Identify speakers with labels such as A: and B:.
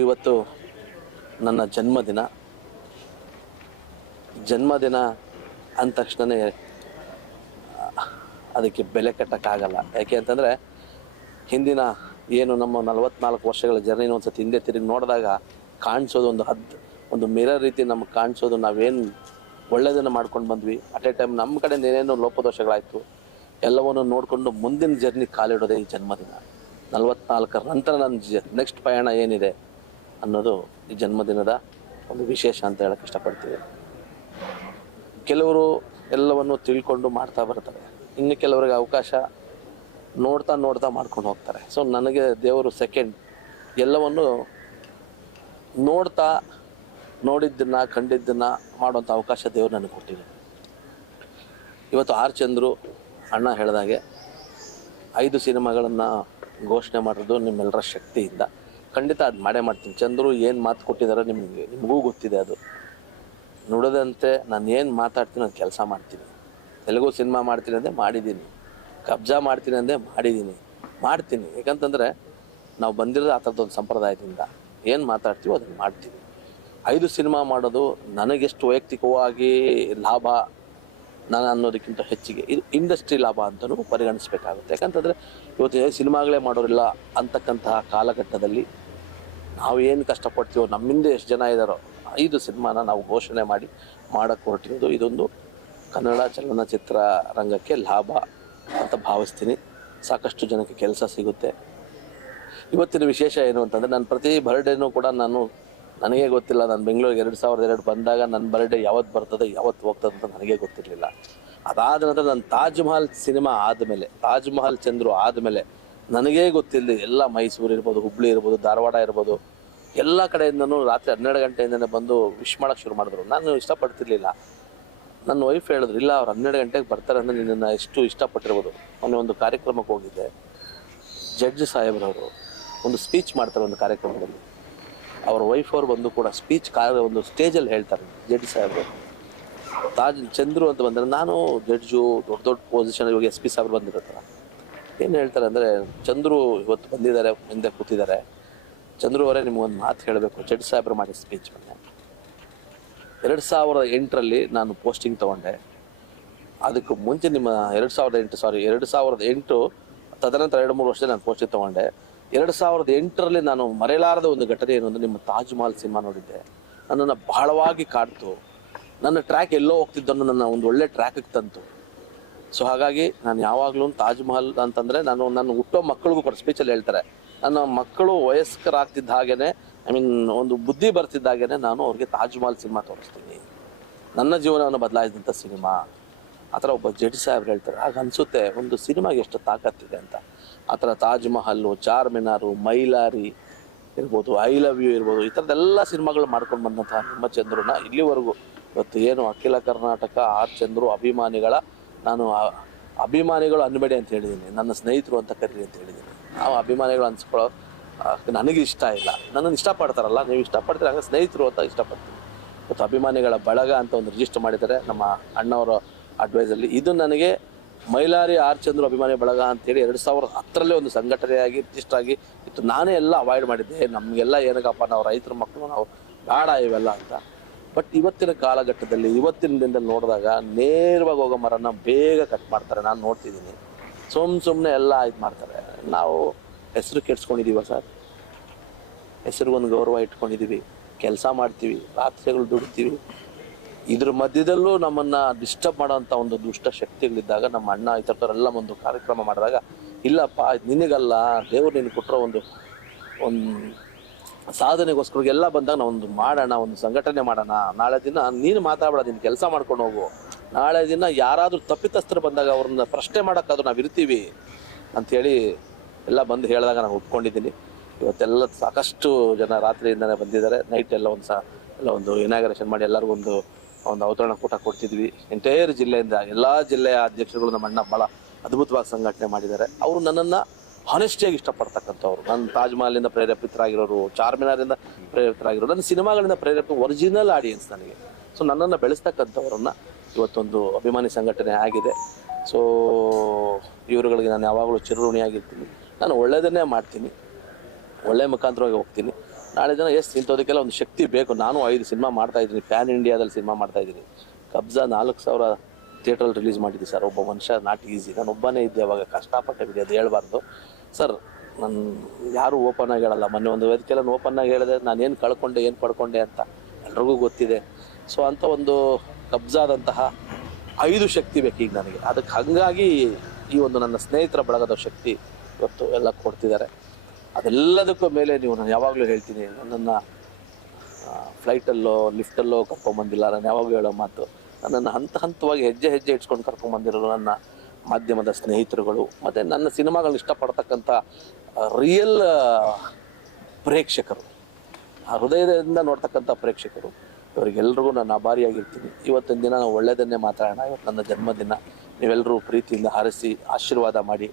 A: ಇವತ್ತು ನನ್ನ ಜನ್ಮದಿನ. ಜನ್ಮದಿನ ಅಂದ ತಕ್ಷಣನೇ ಅದಕ್ಕೆ ಬೆಲೆ ಕಟ್ಟಕ್ಕಾಗಲ್ಲ. ಯಾಕೆ ಅಂತಂದರೆ, ಹಿಂದಿನ ಏನು ನಮ್ಮ ನಲವತ್ನಾಲ್ಕು ವರ್ಷಗಳ ಜರ್ನಿನ ಒಂದು ಸತಿ ಹಿಂದೆ ತಿರುಗಿ ನೋಡಿದಾಗ ಕಾಣಿಸೋದು ಒಂದು ಹದ್, ಒಂದು ಮಿರರ್ ರೀತಿ ನಮ್ಗೆ ಕಾಣಿಸೋದು. ನಾವೇನು ಒಳ್ಳೆಯದನ್ನು ಮಾಡ್ಕೊಂಡು ಬಂದ್ವಿ. ಅಟ್ ಎ ಟೈಮ್ ನಮ್ಮ ಕಡೆ ಏನೇನೋ ಲೋಪದೋಷಗಳಾಯಿತು. ಎಲ್ಲವನ್ನು ನೋಡಿಕೊಂಡು ಮುಂದಿನ ಜರ್ನಿ ಕಾಲಿಡೋದೇ ಈ ಜನ್ಮದಿನ. ನಲವತ್ನಾಲ್ಕರ ನಂತರ ನನ್ನ ಜ ನೆಕ್ಸ್ಟ್ ಪಯಣ ಏನಿದೆ? ಅನ್ನೋದು ಈ ಜನ್ಮದಿನದ ಒಂದು ವಿಶೇಷ ಅಂತ ಹೇಳಕ್ಕೆ ಇಷ್ಟಪಡ್ತೀವಿ ಕೆಲವರು ಎಲ್ಲವನ್ನು ತಿಳ್ಕೊಂಡು ಮಾಡ್ತಾ ಬರ್ತಾರೆ ಇನ್ನು ಕೆಲವರಿಗೆ ಅವಕಾಶ ನೋಡ್ತಾ ನೋಡ್ತಾ ಮಾಡ್ಕೊಂಡು ಹೋಗ್ತಾರೆ. ಸೊ ನನಗೆ ದೇವರು ಸೆಕೆಂಡ್ ಎಲ್ಲವನ್ನು ನೋಡ್ತಾ ನೋಡಿದ್ದನ್ನು, ಕಂಡಿದ್ದನ್ನು ಮಾಡುವಂಥ ಅವಕಾಶ ದೇವರು ನನಗೆ ಕೊಟ್ಟಿದೆ. ಇವತ್ತು ಆರ್ ಚಂದ್ರು ಅಣ್ಣ ಹೇಳಿದಾಗೆ ಐದು ಸಿನಿಮಾಗಳನ್ನು ಘೋಷಣೆ ಮಾಡೋದು ನಿಮ್ಮೆಲ್ಲರ ಶಕ್ತಿಯಿಂದ. ಖಂಡಿತ ಅದು ಮಾಡೇ ಮಾಡ್ತೀನಿ. ಚಂದ್ರು ಏನು ಮಾತು ಕೊಟ್ಟಿದ್ದಾರೆ ನಿಮಗೆ ನಿಮಗೂ ಗೊತ್ತಿದೆ ಅದು. ನುಡದಂತೆ ನಾನು ಏನು ಮಾತಾಡ್ತೀನಿ ಅದು ಕೆಲಸ ಮಾಡ್ತೀನಿ. ತೆಲುಗು ಸಿನಿಮಾ ಮಾಡ್ತೀನಿ ಅಂದೆ ಮಾಡಿದ್ದೀನಿ ಕಬ್ಜಾ ಮಾಡ್ತೀನಿ ಅಂದೆ ಮಾಡಿದ್ದೀನಿ ಮಾಡ್ತೀನಿ. ಯಾಕಂತಂದರೆ ನಾವು ಬಂದಿರೋದು ಆ ಥರದೊಂದು ಸಂಪ್ರದಾಯದಿಂದ ಏನು ಮಾತಾಡ್ತೀವೋ ಅದನ್ನು ಮಾಡ್ತೀನಿ. ಐದು ಸಿನಿಮಾ ಮಾಡೋದು ನನಗೆಷ್ಟು ವೈಯಕ್ತಿಕವಾಗಿ ಲಾಭ ನಾನು ಅನ್ನೋದಕ್ಕಿಂತ ಹೆಚ್ಚಿಗೆ ಇದು ಇಂಡಸ್ಟ್ರಿ ಲಾಭ ಅಂತಲೂ ಪರಿಗಣಿಸಬೇಕಾಗುತ್ತೆ. ಯಾಕಂತಂದರೆ ಇವತ್ತು ಸಿನಿಮಾಗಳೇ ಮಾಡೋರಿಲ್ಲ ಅಂತಕ್ಕಂತಹ ಕಾಲಘಟ್ಟದಲ್ಲಿ ನಾವು ಏನು ಕಷ್ಟಪಡ್ತೀವೋ ನಮ್ಮಿಂದ ಎಷ್ಟು ಜನ ಇದ್ದಾರೋ ಐದು ಸಿನಿಮಾನ ನಾವು ಘೋಷಣೆ ಮಾಡಿ ಮಾಡೋಕ್ಕೆ ಹೊರಟಿರೋದು ಇದೊಂದು ಕನ್ನಡ ಚಲನಚಿತ್ರ ರಂಗಕ್ಕೆ ಲಾಭ ಅಂತ ಭಾವಿಸ್ತೀನಿ. ಸಾಕಷ್ಟು ಜನಕ್ಕೆ ಕೆಲಸ ಸಿಗುತ್ತೆ. ಇವತ್ತಿನ ವಿಶೇಷ ಏನು ಅಂತಂದರೆ ನನ್ನ ಪ್ರತಿ ಬರ್ಡೇನೂ ಕೂಡ ನಾನು, ನನಗೆ ಗೊತ್ತಿಲ್ಲ, ನಾನು ಬೆಂಗಳೂರಿಗೆ ಎರಡು ಸಾವಿರದ ಎರಡು ಬಂದಾಗ ನನ್ನ ಬರ್ಡೇ ಯಾವತ್ತು ಬರ್ತದೆ ಯಾವತ್ತು ಹೋಗ್ತದೆ ಅಂತ ನನಗೆ ಗೊತ್ತಿರಲಿಲ್ಲ. ಅದಾದ ನಂತರ ನನ್ನ ತಾಜ್ ಮಹಲ್ ಸಿನಿಮಾ ಆದಮೇಲೆ ತಾಜ್ ಮಹಲ್ ಚಂದ್ರು ಆದಮೇಲೆ ನನಗೇ ಗೊತ್ತಿಲ್ಲ ಎಲ್ಲ ಮೈಸೂರು ಇರ್ಬೋದು, ಹುಬ್ಳಿ ಇರ್ಬೋದು, ಧಾರವಾಡ ಇರ್ಬೋದು ಎಲ್ಲ ಕಡೆಯಿಂದನೂ ರಾತ್ರಿ ಹನ್ನೆರಡು ಗಂಟೆಯಿಂದನೇ ಬಂದು ವಿಶ್ ಮಾಡೋಕ್ಕೆ ಶುರು ಮಾಡಿದ್ರು. ನಾನು ಇಷ್ಟಪಡ್ತಿರ್ಲಿಲ್ಲ. ನನ್ನ ವೈಫ್ ಹೇಳಿದ್ರು, ಇಲ್ಲ, ಅವ್ರು ಹನ್ನೆರಡು ಗಂಟೆಗೆ ಬರ್ತಾರೆ ಅಂದರೆ ನಿನ್ನನ್ನು ಎಷ್ಟು ಇಷ್ಟಪಟ್ಟಿರ್ಬೋದು. ಮೊನ್ನೆ ಒಂದು ಕಾರ್ಯಕ್ರಮಕ್ಕೆ ಹೋಗಿದ್ದೆ. ಜಡ್ಜ್ ಸಾಹೇಬ್ರವರು ಒಂದು ಸ್ಪೀಚ್ ಮಾಡ್ತಾರೆ ಒಂದು ಕಾರ್ಯಕ್ರಮದಲ್ಲಿ. ಅವ್ರ ವೈಫ್ ಅವ್ರು ಬಂದು ಕೂಡ ಸ್ಪೀಚ್ ಕಾರ್ಯ ಒಂದು ಸ್ಟೇಜಲ್ಲಿ ಹೇಳ್ತಾರೆ, ಜಡ್ಜ್ ಸಾಹೇಬ್ರು. ತಾಜ್, ಚಂದ್ರು ಅಂತ ಬಂದರೆ ನಾನು ಜಡ್ಜು, ದೊಡ್ಡ ದೊಡ್ಡ ಪೊಸಿಷನ್ ಇವಾಗ ಎಸ್ ಪಿ ಸಾಹೇಬ್ರು ಬಂದಿರ್ತಾರೆ ಏನು ಹೇಳ್ತಾರೆ ಅಂದರೆ, ಚಂದ್ರು ಇವತ್ತು ಬಂದಿದ್ದಾರೆ ಮುಂದೆ ಕೂತಿದ್ದಾರೆ. ಚಂದ್ರು ಅವರೇ ನಿಮ್ಗೊಂದು ಮಾತು ಹೇಳಬೇಕು. ಜಡ್ ಸಾಹೇಬ್ರ ಮಾಡಿ ಸ್ಪೀಚ್ ಮೇಲೆ ಎರಡು ಸಾವಿರದ ಎಂಟರಲ್ಲಿ ನಾನು ಪೋಸ್ಟಿಂಗ್ ತಗೊಂಡೆ. ಅದಕ್ಕೆ ಮುಂಚೆ ನಿಮ್ಮ ಎರಡು ಸಾವಿರದ ಎಂಟು ಸಾರಿ ಎರಡು ಸಾವಿರದ ಎಂಟು, ತದನಂತರ ಎರಡು ಮೂರು ವರ್ಷದಲ್ಲಿ ನಾನು ಪೋಸ್ಟಿಂಗ್ ತೊಗೊಂಡೆ. ಎರಡು ಸಾವಿರದ ಎಂಟರಲ್ಲಿ ನಾನು ಮರೆಯಲಾರದ ಒಂದು ಘಟನೆ ಏನು ಅಂದರೆ ನಿಮ್ಮ ತಾಜ್ ಮಹಲ್ ಸಿನಿಮಾ ನೋಡಿದ್ದೆ. ನನ್ನನ್ನು ಬಹಳವಾಗಿ ಕಾಡ್ತು. ನನ್ನ ಟ್ರ್ಯಾಕ್ ಎಲ್ಲೋ ಹೋಗ್ತಿದ್ದನ್ನು ನನ್ನ ಒಂದು ಒಳ್ಳೆ ಟ್ರ್ಯಾಕಿಗೆ ತಂತು. ಸೊ ಹಾಗಾಗಿ ನಾನು ಯಾವಾಗಲೂ ತಾಜ್ ಮಹಲ್ ಅಂತಂದರೆ ನಾನು ನನ್ನ ಹುಟ್ಟೋ ಮಕ್ಕಳಿಗೂ ಕೂಡ ಸ್ಪೀಚಲ್ಲಿ ಹೇಳ್ತಾರೆ. ನನ್ನ ಮಕ್ಕಳು ವಯಸ್ಕರಾಗ್ತಿದ್ದ ಹಾಗೇನೆ ಐ ಮೀನ್ ಒಂದು ಬುದ್ಧಿ ಬರ್ತಿದ್ದಾಗೇನೆ ನಾನು ಅವ್ರಿಗೆ ತಾಜ್ ಮಹಲ್ ಸಿನಿಮಾ ತೋರಿಸ್ತೀನಿ. ನನ್ನ ಜೀವನವನ್ನು ಬದಲಾಯಿಸಿದಂಥ ಸಿನಿಮಾ. ಆ ಥರ ಒಬ್ಬ ಜಡ್ಜ್ ಸಾಹೇಬ್ರು ಹೇಳ್ತಾರೆ ಆಗ ಅನಿಸುತ್ತೆ, ಒಂದು ಸಿನಿಮಾಗೆ ಎಷ್ಟು ತಾಕತ್ತಿದೆ ಅಂತ. ಆ ಥರ ತಾಜ್ ಮಹಲ್ಲು, ಚಾರ್ ಮಿನಾರು, ಮೈಲಾರಿ ಇರ್ಬೋದು, ಐ ಲವ್ ಯು ಇರ್ಬೋದು, ಈ ಥರದ್ದೆಲ್ಲ ಸಿನಿಮಾಗಳು ಮಾಡ್ಕೊಂಡು ಬಂದಂತಹ ನಿಮ್ಮ ಚಂದ್ರನ ಇಲ್ಲಿವರೆಗೂ ಇವತ್ತು ಏನು ಅಖಿಲ ಕರ್ನಾಟಕ, ಆರ್ ಚಂದ್ರು ಅಭಿಮಾನಿಗಳ, ನಾನು ಅಭಿಮಾನಿಗಳು ಅನ್ಬೇಡಿ ಅಂತ ಹೇಳಿದ್ದೀನಿ, ನನ್ನ ಸ್ನೇಹಿತರು ಅಂತ ಕರೀರಿ ಅಂತ ಹೇಳಿದ್ದೀನಿ. ನಾವು ಅಭಿಮಾನಿಗಳು ಅನ್ಸ್ಕೊಳ್ಳೋ ನನಗೆ ಇಷ್ಟ ಇಲ್ಲ. ನನ್ನನ್ನು ಇಷ್ಟಪಡ್ತಾರಲ್ಲ, ನೀವು ಇಷ್ಟಪಡ್ತೀರ, ಹಂಗೆ ಸ್ನೇಹಿತರು ಅಂತ ಇಷ್ಟಪಡ್ತೀನಿ. ಮತ್ತು ಅಭಿಮಾನಿಗಳ ಬಳಗ ಅಂತ ಒಂದು ರಿಜಿಸ್ಟರ್ ಮಾಡಿದ್ದಾರೆ ನಮ್ಮ ಅಣ್ಣವರ ಅಡ್ವೈಸಲ್ಲಿ ಇದು ನನಗೆ ಮೈಲಾರಿ ಆರ್ ಚಂದ್ರು ಅಭಿಮಾನಿ ಬಳಗ ಅಂತೇಳಿ ಎರಡು ಸಾವಿರದ ಹತ್ತರಲ್ಲೇ ಒಂದು ಸಂಘಟನೆಯಾಗಿ ರಿಜಿಸ್ಟರ್ ಆಗಿ ಇತ್ತು ನಾನೇ ಎಲ್ಲ ಅವಾಯ್ಡ್ ಮಾಡಿದ್ದೆ. ನಮಗೆಲ್ಲ ಏನಕ್ಕಪ್ಪ ನಾವು ರೈತರ, ಮಕ್ಕಳು, ನಾವು ಬೇಡ ಇವೆಲ್ಲ ಅಂತ. ಬಟ್ ಇವತ್ತಿನ ಕಾಲಘಟ್ಟದಲ್ಲಿ, ಇವತ್ತಿನ ದಿನದಲ್ಲಿ ನೋಡಿದಾಗ ನೇರವಾಗಿ ಹೋಗೋ ಮರನ ಬೇಗ ಕಟ್ ಮಾಡ್ತಾರೆ. ನಾನು ನೋಡ್ತಿದ್ದೀನಿ. ಸುಮ್ಮ ಸುಮ್ಮನೆ ಎಲ್ಲ ಇದು ಮಾಡ್ತಾರೆ. ನಾವು ಹೆಸರು ಕೆಡ್ಸ್ಕೊಂಡಿದ್ದೀವ ಸರ್. ಹೆಸರಿಗೊಂದು ಗೌರವ ಇಟ್ಕೊಂಡಿದ್ದೀವಿ ಕೆಲಸ ಮಾಡ್ತೀವಿ, ರಾತ್ರಿಗಳು ದುಡಿತೀವಿ. ಇದ್ರ ಮಧ್ಯದಲ್ಲೂ ನಮ್ಮನ್ನ ಡಿಸ್ಟರ್ಬ್ ಮಾಡೋಂಥ ಒಂದು ದುಷ್ಟ ಶಕ್ತಿಗಳಿದ್ದಾಗ, ನಮ್ಮ ಅಣ್ಣ ಈ ಥರದವರೆಲ್ಲ ಒಂದು ಕಾರ್ಯಕ್ರಮ ಮಾಡಿದಾಗ, ಇಲ್ಲಪ್ಪ ನಿನಗಲ್ಲ, ದೇವ್ರು ನಿನಗೆ ಕೊಟ್ಟರೆ ಒಂದು ಒಂದು ಸಾಧನೆಗೋಸ್ಕರ ಎಲ್ಲ ಬಂದಾಗ ನಾವು ಒಂದು ಮಾಡೋಣ, ಒಂದು ಸಂಘಟನೆ ಮಾಡೋಣ. ನಾಳೆ ದಿನ ನೀನು ಮಾತಾಡಬೇಡ, ನೀನು ಕೆಲಸ ಮಾಡ್ಕೊಂಡು ಹೋಗು. ನಾಳೆ ದಿನ ಯಾರಾದರೂ ತಪ್ಪಿತಸ್ಥರು ಬಂದಾಗ ಅವ್ರನ್ನ ಪ್ರಶ್ನೆ ಮಾಡೋಕ್ಕಾದ್ರೂ ನಾವು ಇರ್ತೀವಿ ಅಂಥೇಳಿ ಎಲ್ಲ ಬಂದು ಹೇಳಿದಾಗ ನಾನು ಉಟ್ಕೊಂಡಿದ್ದೀನಿ. ಇವತ್ತೆಲ್ಲ ಸಾಕಷ್ಟು ಜನ ರಾತ್ರಿಯಿಂದನೇ ಬಂದಿದ್ದಾರೆ. ನೈಟ್ ಎಲ್ಲ ಒಂದು ಸಹ ಎಲ್ಲ ಒಂದು ಇನಾಗ್ರೇಷನ್ ಮಾಡಿ ಎಲ್ಲರಿಗೂ ಒಂದು ಒಂದು ಅವತರಣ ಕೂಟ ಕೊಡ್ತಿದ್ವಿ. ಎಂಟೈರ್ ಜಿಲ್ಲೆಯಿಂದ ಎಲ್ಲ ಜಿಲ್ಲೆಯ ಅಧ್ಯಕ್ಷರುಗಳು ನಮ್ಮ ಅಣ್ಣ ಭಾಳ ಅದ್ಭುತವಾಗಿ ಸಂಘಟನೆ ಮಾಡಿದ್ದಾರೆ. ಅವರು ನನ್ನನ್ನು ಹಾನೆಸ್ಟಿಯಾಗಿ ಇಷ್ಟಪಡ್ತಕ್ಕಂಥವ್ರು. ನನ್ನ ತಾಜ್ ಮಹಲಿಂದ ಪ್ರೇರೇಪಿತರಾಗಿರೋರು ಚಾರ್ಮಿನಾರಿಂದ ಪ್ರೇರಿತರಾಗಿರೋರು ನನ್ನ ಸಿನಿಮಾಗಳಿಂದ ಪ್ರೇರೇಪಿತ ಒರಿಜಿನಲ್ ಆಡಿಯನ್ಸ್ ನನಗೆ. ಸೊ ನನ್ನನ್ನು ಬೆಳೆಸ್ತಕ್ಕಂಥವ್ರನ್ನ ಇವತ್ತೊಂದು ಅಭಿಮಾನಿ ಸಂಘಟನೆ ಆಗಿದೆ. ಸೊ ಇವರುಗಳಿಗೆ ನಾನು ಯಾವಾಗಲೂ ಚಿರಋಣಿಯಾಗಿರ್ತೀನಿ. ನಾನು ಒಳ್ಳೆಯದನ್ನೇ ಮಾಡ್ತೀನಿ. ಒಳ್ಳೆ ಮುಖಾಂತರವಾಗಿ ಹೋಗ್ತೀನಿ. ನಾಳೆ ದಿನ ಎಷ್ಟು ಇಂಥದಕ್ಕೆಲ್ಲ ಒಂದು ಶಕ್ತಿ ಬೇಕು. ನಾನು ಐದು ಸಿನಿಮಾ ಮಾಡ್ತಾ ಇದ್ದೀನಿ. ಪ್ಯಾನ್ ಇಂಡಿಯಾದಲ್ಲಿ ಸಿನಿಮಾ ಮಾಡ್ತಾ ಇದ್ದೀನಿ. ಕಬ್ಜಾ ನಾಲ್ಕು ಸಾವಿರ ಥಿಯೇಟ್ರಲ್ಲಿ ರಿಲೀಸ್ ಮಾಡಿದ್ದೆ ಸರ್. ಒಬ್ಬ ಮನುಷ್ಯ, ನಾಟ್ ಈಸಿ. ನಾನು ಒಬ್ಬನೇ ಇದ್ದೆ ಅವಾಗ. ಕಷ್ಟಪಟ್ಟೆ ಬಿಡಿ, ಅದು ಹೇಳ್ಬಾರ್ದು. ಸರ್, ನಾನು ಯಾರು ಓಪನ್ ಆಗಿ ಹೇಳಲ್ಲ. ಮೊನ್ನೆ ಒಂದು ವೇದಿಕೆಲ್ಲ ಓಪನ್ ಆಗಿ ಹೇಳಿದೆ ನಾನು ಏನು ಕಳ್ಕೊಂಡೆ, ಏನು ಪಡ್ಕೊಂಡೆ ಅಂತ. ಎಲ್ರಿಗೂ ಗೊತ್ತಿದೆ. ಸೊ ಅಂಥ ಒಂದು ಕಬ್ಜಾದಂತಹ ಐದು ಶಕ್ತಿ ಬೇಕು ಈಗ ನನಗೆ. ಅದಕ್ಕೆ ಹಾಗಾಗಿ ಈ ಒಂದು ನನ್ನ ಸ್ನೇಹಿತರ ಬಳಗದ ಶಕ್ತಿ ಇವತ್ತು ಎಲ್ಲ ಕೊಡ್ತಿದ್ದಾರೆ. ಅದೆಲ್ಲದಕ್ಕೂ ಮೇಲೆ ನೀವು ನಾನು ಯಾವಾಗಲೂ ಹೇಳ್ತೀನಿ, ನನ್ನನ್ನು ಫ್ಲೈಟಲ್ಲೋ ಲಿಫ್ಟಲ್ಲೋ ಕರ್ಕೊಂಬಂದಿಲ್ಲ ನಾನು ಯಾವಾಗಲೂ ಹೇಳೋ ಮಾತು, ನನ್ನನ್ನು ಹಂತ ಹಂತವಾಗಿ ಹೆಜ್ಜೆ ಹೆಜ್ಜೆ ಇಟ್ಸ್ಕೊಂಡು ಕರ್ಕೊಂಬಂದಿರೋದು ನನ್ನ ಮಾಧ್ಯಮದ ಸ್ನೇಹಿತರುಗಳು, ಮತ್ತು ನನ್ನ ಸಿನಿಮಾಗಳನ್ನ ಇಷ್ಟಪಡ್ತಕ್ಕಂಥ ರಿಯಲ್ ಪ್ರೇಕ್ಷಕರು, ಆ ಹೃದಯದಿಂದ ನೋಡ್ತಕ್ಕಂಥ ಪ್ರೇಕ್ಷಕರು, ಇವರಿಗೆಲ್ರಿಗೂ ನಾನು ಆಭಾರಿಯಾಗಿರ್ತೀನಿ. ಇವತ್ತಿನ ದಿನ ನಾವು ಒಳ್ಳೆಯದನ್ನೇ ಮಾತಾಡೋಣ. ಇವತ್ತು ನನ್ನ ಜನ್ಮದಿನ. ನೀವೆಲ್ಲರೂ ಪ್ರೀತಿಯಿಂದ ಹಾರಿಸಿ, ಆಶೀರ್ವಾದ ಮಾಡಿ.